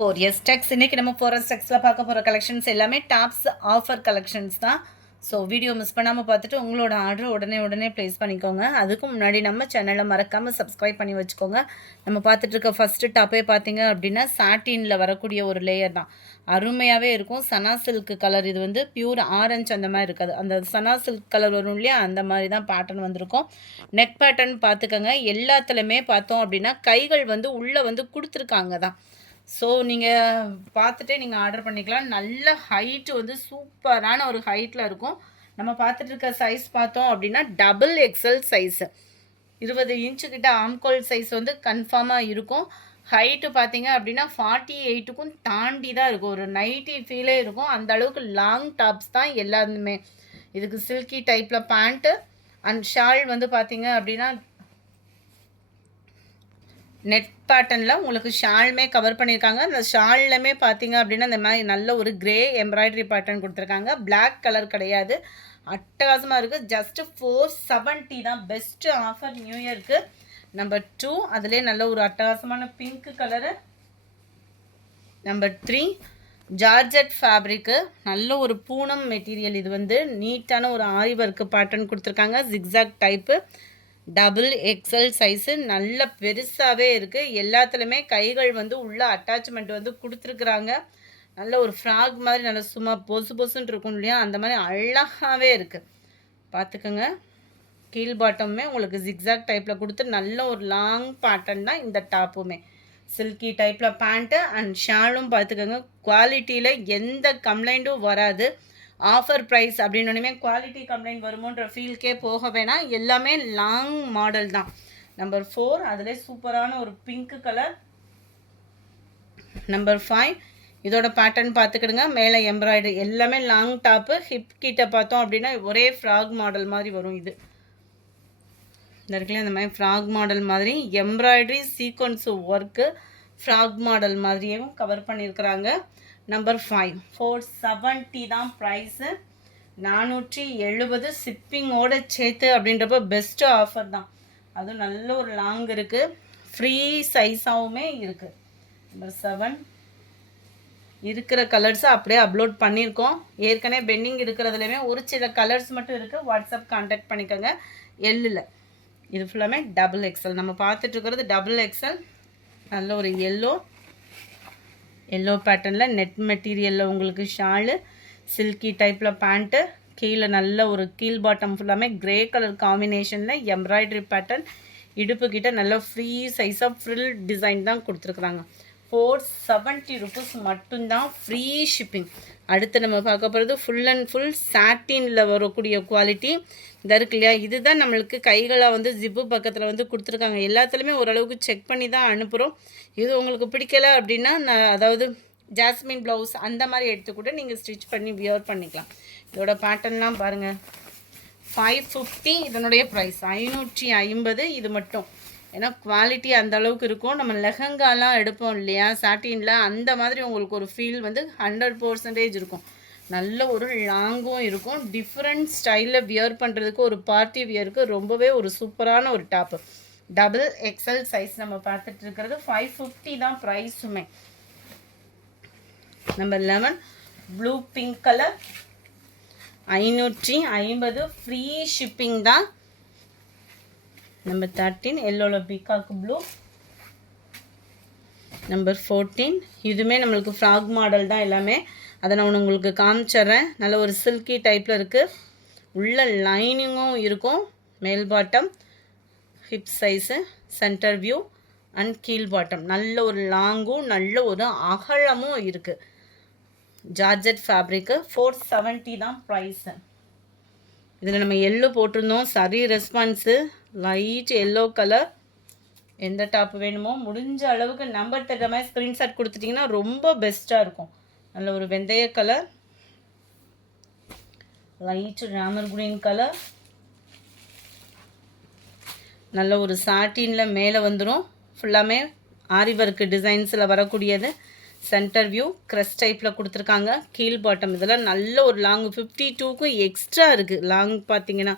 4S Techs இன்னைக்கு நம்ம 4S Techsல பார்க்க போகிற கலெக்ஷன்ஸ் எல்லாமே டாப்ஸ் ஆஃபர் கலெக்ஷன்ஸ் தான். ஸோ வீடியோ மிஸ் பண்ணாமல் பார்த்துட்டு உங்களோட ஆர்டர் உடனே ப்ளேஸ் பண்ணிக்கோங்க. அதுக்கு முன்னாடி நம்ம சேனலை மறக்காமல் சப்ஸ்கிரைப் பண்ணி வச்சுக்கோங்க. நம்ம பார்த்துட்டு இருக்க ஃபஸ்ட்டு டாப்பே பார்த்தீங்க அப்படின்னா சாட்டினில் வரக்கூடிய ஒரு லேயர் தான். அருமையாகவே இருக்கும். சனா சில்க் கலர், இது வந்து பியூர் ஆரஞ்சு அந்த மாதிரி இருக்காது. அந்த சனா சில்க் கலர் வரும் இல்லையா, அந்த மாதிரி தான் பேட்டர்ன் வந்திருக்கும். நெக் பேட்டர்ன் பார்த்துக்கோங்க. எல்லாத்துலேயுமே பார்த்தோம் அப்படின்னா கைகள் வந்து உள்ளே வந்து கொடுத்துருக்காங்க தான். ஸோ நீங்கள் பார்த்துட்டே நீங்கள் ஆர்டர் பண்ணிக்கலாம். நல்ல ஹைட்டு வந்து சூப்பரான ஒரு ஹைட்டில் இருக்கும். நம்ம பார்த்துட்டு இருக்க சைஸ் பார்த்தோம் அப்படின்னா டபுள் எக்ஸல் சைஸு, 20 இன்ச்சுக்கிட்ட ஆம்கோல் சைஸ் வந்து கன்ஃபார்மாக இருக்கும். ஹைட்டு பார்த்தீங்க அப்படின்னா 48க்கும் தாண்டி தான் இருக்கும். ஒரு நைட்டி ஃபீலே இருக்கும். அந்த அளவுக்கு லாங் டாப்ஸ் தான் எல்லாருமே. இதுக்கு சில்கி டைப்பில் பேண்ட்டு அண்ட் ஷால் வந்து பார்த்தீங்க அப்படின்னா நெட் பேட்டர்னில் உங்களுக்கு ஷாலுமே கவர் பண்ணியிருக்காங்க. அந்த ஷால்லுமே பார்த்தீங்க அப்படின்னா இந்த மாதிரி நல்ல ஒரு கிரே எம்ப்ராய்டரி பேட்டர்ன் கொடுத்துருக்காங்க. பிளாக் கலர் கிடையாது. அட்டகாசமாக இருக்குது. ஜஸ்ட்டு 470 தான். பெஸ்ட்டு ஆஃபர் நியூ இயருக்கு. நம்பர் 2 அதிலே நல்ல ஒரு அட்டகாசமான pink colour. Number 3 georgette fabric, நல்ல ஒரு பூனம் மெட்டீரியல். இது வந்து நீட்டான ஒரு ஆரி ஒர்க்கு பேட்டர்ன் கொடுத்துருக்காங்க. Zigzag type, double XL size, நல்ல பெருசாகவே இருக்குது. எல்லாத்துலேயுமே கைகள் வந்து உள்ள அட்டாச்மெண்ட் வந்து கொடுத்துருக்குறாங்க. நல்ல ஒரு ஃப்ராக் மாதிரி நல்ல சும்மா பொசுன்னு இருக்கும் இல்லையா, அந்த மாதிரி அழகாகவே இருக்குது. பார்த்துக்கோங்க. கீழ் பாட்டமுமே உங்களுக்கு ஜிக்ஸாக் டைப்பில் கொடுத்து நல்ல ஒரு லாங் பேட்டர்ன் தான் இந்த டாப்புமே. சில்கி டைப்பில் பேண்ட்டு அண்ட் ஷாலும் பார்த்துக்கோங்க. குவாலிட்டியில் எந்த கம்ப்ளைண்ட்டும் வராது. ஆஃபர் ப்ரைஸ் அப்படின்னோடனே குவாலிட்டி கம்ப்ளைண்ட் வருமோன்ற ஃபீல்கே போக வேணாம். எல்லாமே லாங் மாடல் தான். நம்பர் 4 அதிலே சூப்பரான ஒரு பிங்க் கலர். நம்பர் 5 இதோட பேட்டர்ன் பார்த்துக்கிடுங்க. மேலே எம்ப்ராய்டரி, எல்லாமே லாங் டாப்பு. ஹிப் கிட்ட பார்த்தோம் அப்படின்னா ஒரே ஃப்ராக் மாடல் மாதிரி வரும். இது இந்த இருக்குல்ல, இந்த மாதிரி ஃப்ராக் மாடல் மாதிரி embroidery sequence work frock model மாதிரியும் கவர் பண்ணியிருக்கிறாங்க. நம்பர் 5 470 தான் ப்ரைஸு. 470 ஷிப்பிங்கோடு சேர்த்து அப்படின்றப்போ பெஸ்ட்டு ஆஃபர் தான். அதுவும் நல்ல ஒரு லாங் இருக்குது. ஃப்ரீ சைஸாகவுமே இருக்குது. நம்பர் 7 இருக்கிற கலர்ஸை அப்படியே அப்லோட் பண்ணியிருக்கோம். ஏற்கனவே பெண்டிங் இருக்கிறதுலையுமே ஒரு சில கலர்ஸ் மட்டும் இருக்குது. வாட்ஸ்அப் கான்டாக்ட் பண்ணிக்கோங்க. எல்லில் இது ஃபுல்லாமே டபுள் எக்ஸல். நம்ம பார்த்துட்ருக்கிறது டபுள் எக்ஸல். நல்ல ஒரு எல்லோ பேட்டர்னில் நெட் மெட்டீரியலில் உங்களுக்கு ஷாலு, சில்கி டைப்பில் பேண்ட்டு, கீழே நல்ல ஒரு கீழ் பாட்டம் ஃபுல்லாமே க்ரே கலர் காம்பினேஷனில் எம்ப்ராய்டரி பேட்டர்ன். இடுப்பு கிட்ட நல்ல ஃப்ரீ சைஸாக ஃப்ரில் டிசைன் தான் கொடுத்துருக்குறாங்க. 470 ருபீஸ் மட்டும்தான், ஃப்ரீ ஷிப்பிங். அடுத்து நம்ம பார்க்க போகிறது ஃபுல் அண்ட் ஃபுல் சாட்டினில் வரக்கூடிய குவாலிட்டி. இந்த இருக்கு இல்லையா, இதுதான் நம்மளுக்கு கைகளாக வந்து ஜிப்பு பக்கத்தில் வந்து கொடுத்துருக்காங்க. எல்லாத்துலேயுமே ஓரளவுக்கு செக் பண்ணி தான் அனுப்புகிறோம். இது உங்களுக்கு பிடிக்கலை அப்படின்னா அதாவது ஜாஸ்மின் ப்ளவுஸ் அந்த மாதிரி எடுத்து கூட நீங்கள் ஸ்டிச் பண்ணி வியர் பண்ணிக்கலாம். இதோட பேட்டர்ன்லாம் பாருங்கள். 550 இதனுடைய ப்ரைஸ். 550 இது மட்டும். ஏன்னா குவாலிட்டி அந்த அளவுக்கு இருக்கும். நம்ம லெஹங்காலாம் எடுப்போம் இல்லையா சாட்டினில், அந்த மாதிரி உங்களுக்கு ஒரு ஃபீல் வந்து 100% இருக்கும். நல்ல ஒரு லாங்கும் இருக்கும். டிஃப்ரெண்ட் ஸ்டைலில் வியர் பண்ணுறதுக்கு, ஒரு பார்ட்டி வியருக்கு ரொம்பவே ஒரு சூப்பரான ஒரு டாப்பு. டபுள் எக்ஸல் சைஸ் நம்ம பார்த்துட்டு இருக்கிறது. 550 தான் ப்ரைஸுமே. Number 11 blue pink colour, 550 free shipping தான். நம்பர் 13 எல்லோவில் பீகாக் ப்ளூ. நம்பர் 14 இதுவுமே நம்மளுக்கு ஃப்ராக் மாடல் தான் எல்லாமே. அதை நான் உங்களுக்கு காமிச்சிட்றேன். நல்ல ஒரு சில்கி டைப்பில் இருக்குது. உள்ள லைனிங்கும் இருக்கும். மேல் bottom, hip size, centre view and கீழ் பாட்டம். நல்ல ஒரு லாங்கும் நல்ல ஒரு அகலமும் இருக்குது. Georgette fabric. 470 தான் ப்ரைஸு. இதில் நம்ம எல்லோ போட்டிருந்தோம். சரி ரெஸ்பான்ஸு. Light yellow colour. எந்த டாப் வேணுமோ முடிஞ்ச அளவுக்கு நம்பர் தர மாதிரி ஸ்க்ரீன்ஷாட் கொடுத்துட்டிங்கன்னா ரொம்ப பெஸ்ட்டாக இருக்கும். நல்ல ஒரு வெந்தய colour, light Ramar green colour. நல்ல ஒரு சாட்டினில் மேலே வந்துடும். ஃபுல்லாமே ஆரி ஒர்க்கு டிசைன்ஸில் வரக்கூடியது. சென்டர் வியூ க்ரெஸ் டைப்பில் கொடுத்துருக்காங்க. கீழ் பாட்டம் இதெல்லாம் நல்ல ஒரு லாங் 52க்கும் எக்ஸ்ட்ரா இருக்குது. லாங் பார்த்தீங்கன்னா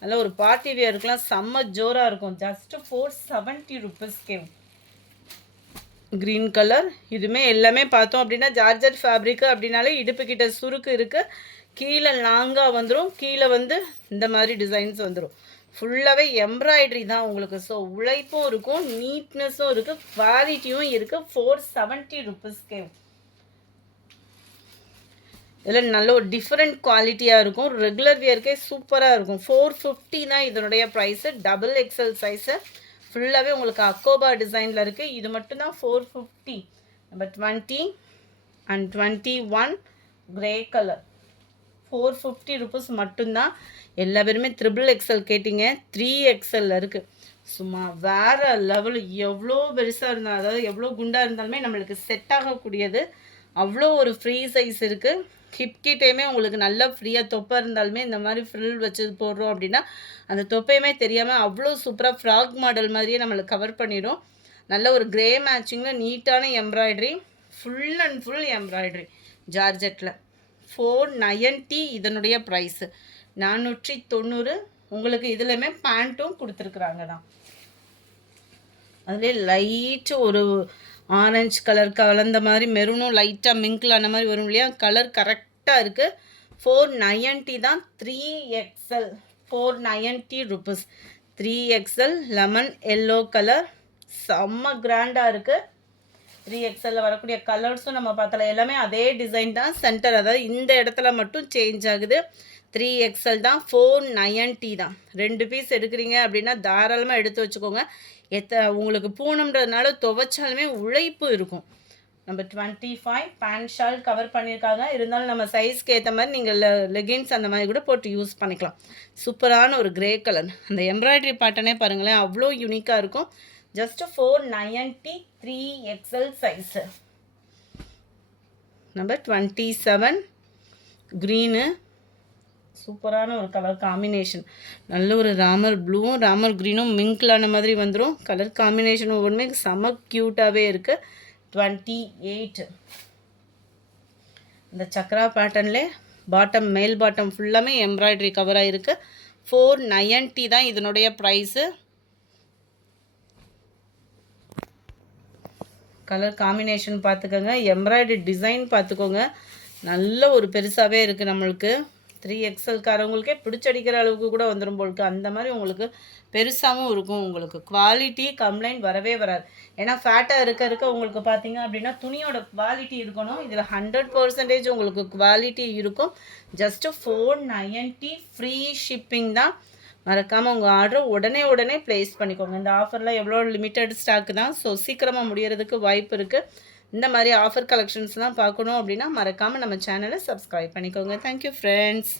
நல்ல ஒரு பார்ட்டி வியருக்குலாம் செம்ம ஜோராக இருக்கும். ஜஸ்ட்டு 470 ருபீஸ்க்கே. Green colour. இதுவுமே எல்லாமே பார்த்தோம் அப்படின்னா ஜார்ஜெட் ஃபேப்ரிக்கு அப்படின்னாலே இடுப்புக்கிட்ட சுருக்கு இருக்குது. கீழே லாங்காக வந்துடும். கீழே வந்து இந்த மாதிரி டிசைன்ஸ் வந்துடும். ஃபுல்லாகவே எம்ப்ராய்டரி தான் உங்களுக்கு. ஸோ உழைப்பும் இருக்கும், நீட்னஸும் இருக்குது, குவாலிட்டியும் இருக்குது. 470 ருபீஸ்க்கே. இதில் நல்ல ஒரு டிஃப்ரெண்ட் குவாலிட்டியாக இருக்கும். ரெகுலர் வியர்க்கே சூப்பராக இருக்கும். 450 தான் இதனுடைய ப்ரைஸு. Double XL size. ஃபுல்லாகவே உங்களுக்கு அக்கோபா டிசைனில் இருக்குது. இது மட்டும்தான் 450. Number 20 and 21 grey colour. 450 rupees மட்டும்தான். எல்லா பேருமே ட்ரிபிள் எக்ஸல் கேட்டிங்க. 3XL இருக்குது. சும்மா வேறு லெவல். எவ்வளோ பெருசாக இருந்தாலும், அதாவது எவ்வளோ குண்டாக இருந்தாலுமே நம்மளுக்கு செட் ஆகக்கூடியது. அவ்வளோ ஒரு ஃப்ரீ சைஸ் இருக்குது. ஹிப்கிட்டேயுமே உங்களுக்கு நல்லா ஃப்ரீயாக தொப்பை இருந்தாலுமே இந்த மாதிரி ஃப்ரில் வச்சு போடுறோம் அப்படின்னா அந்த தொப்பையுமே தெரியாமல் அவ்வளோ சூப்பராக ஃப்ராக் மாடல் மாதிரியே நம்மளுக்கு கவர் பண்ணிடும். நல்ல ஒரு கிரே மேட்சிங்கில் நீட்டான embroidery. Full and full embroidery ஜார்ஜெட்டில். 490 இதனுடைய ப்ரைஸு. 490. உங்களுக்கு இதுலையுமே பேண்ட்டும் கொடுத்துருக்குறாங்க தான். அதுலேயே லைட்டு ஒரு ஆரஞ்சு கலர் கலந்த மாதிரி மெரூனும் லைட்டாக மிங்கில் அந்த மாதிரி வரும் இல்லையா, கலர் கரெக்டாக இருக்குது. 490 தான். 3XL 490 rupees. 3XL lemon yellow colour. செம்ம கிராண்டாக இருக்குது. 3XL வரக்கூடிய கலர்ஸும் நம்ம பார்த்தலாம். எல்லாமே அதே டிசைன் தான். சென்டர் அதாவது இந்த இடத்துல மட்டும் சேஞ்ச் ஆகுது. 3XL தான். 490 தான். 2 பீஸ் எடுக்கிறீங்க அப்படின்னா தாராளமாக எடுத்து வச்சுக்கோங்க. உங்களுக்கு பூணுன்றதுனால துவைச்சாலுமே உழைப்பு இருக்கும். நம்பர் 25 பேண்ட் ஷால் கவர் பண்ணியிருக்காங்க. இருந்தாலும் நம்ம சைஸ்க்கு ஏற்ற மாதிரி நீங்கள் லெகின்ஸ் அந்த மாதிரி கூட போட்டு யூஸ் பண்ணிக்கலாம். சூப்பரான ஒரு கிரே கலர். அந்த எம்ப்ராய்டரி பேட்டர்னே பாருங்களேன், அவ்வளோ யூனிக்காக இருக்கும். Just 490. 3XL size. Number 27 green. சூப்பரான ஒரு கலர் காம்பினேஷன். நல்ல ஒரு ராமர் ப்ளூவும் ராமர் க்ரீனும் மிங்கிளான மாதிரி வந்துடும். கலர் காம்பினேஷன் ஒவ்வொன்றுமே செம க்யூட்டாகவே இருக்குது. 28. இந்த சக்ரா பேட்டர்ன்லே பாட்டம் மேல் பாட்டம் ஃபுல்லாமே எம்ப்ராய்டரி கவராக இருக்குது. 490 தான் இதனுடைய ப்ரைஸு. கலர் காம்பினேஷன் பார்த்துக்கோங்க. எம்ப்ராய்டரி டிசைன் பார்த்துக்கோங்க. நல்ல ஒரு பெருசாகவே இருக்குது நம்மளுக்கு. 3XLக்காரவங்களுக்கே பிடிச்சடிக்கிற அளவுக்கு கூட வந்துடும் போலுக்கு. அந்த மாதிரி உங்களுக்கு பெருசாகவும் இருக்கும். உங்களுக்கு குவாலிட்டி கம்ப்ளைண்ட் வரவே வராது. ஏன்னா ஃபேட்டாக இருக்க உங்களுக்கு பார்த்தீங்க அப்படின்னா துணியோட குவாலிட்டி இருக்கணும். இதில் 100% உங்களுக்கு குவாலிட்டி இருக்கும். ஜஸ்ட்டு 490. ஃப்ரீ ஷிப்பிங் தான். மறக்காமல் உங்கள் ஆர்டர் உடனே ப்ளேஸ் பண்ணிக்கோங்க. இந்த ஆஃபரில் எவ்வளோ லிமிட்டட் ஸ்டாக்கு தான். ஸோ சீக்கிரமாக முடியறதுக்கு வாய்ப்பு இருக்குது. இந்த மாதிரி ஆஃபர் கலெக்ஷன்ஸ்லாம் பார்க்கணும் அப்படின்னா மறக்காமல் நம்ம சேனலை சப்ஸ்கிரைப் பண்ணிக்கோங்க. Thank you friends.